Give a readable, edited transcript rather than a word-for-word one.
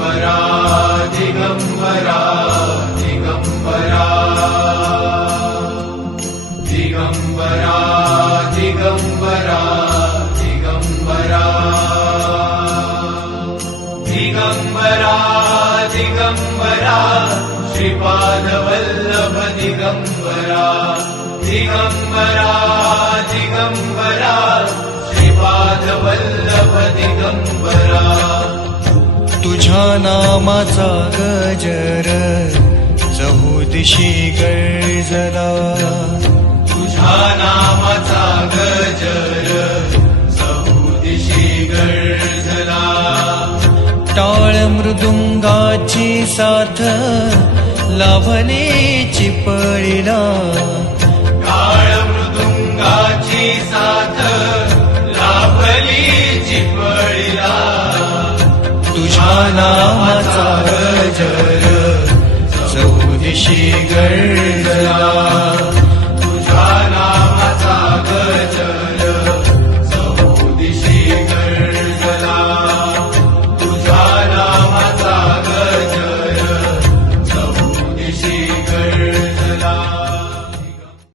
दिगंबरा दिगंबरा दिगंबरा दिगंबरा दिगंबरा दिगंबरा दिगंबरा दिगंबरा श्रीपाद वल्लभ दिगंबरा दिगंबरा दिगंबरा श्रीपाद वल्लभ दिगंबरा तुझ्या नामाचा गजर चहुदिशी गर्जला तुझ्या नामाचा गजर चहुदिशी गर्जला टाळ मृदुंगाची साथ लाभली चिपळीला टाळ मृदुंगाची साथ लाभली चिपळीला तुझ्या नामाचा गजर चहुदिशी गर्जला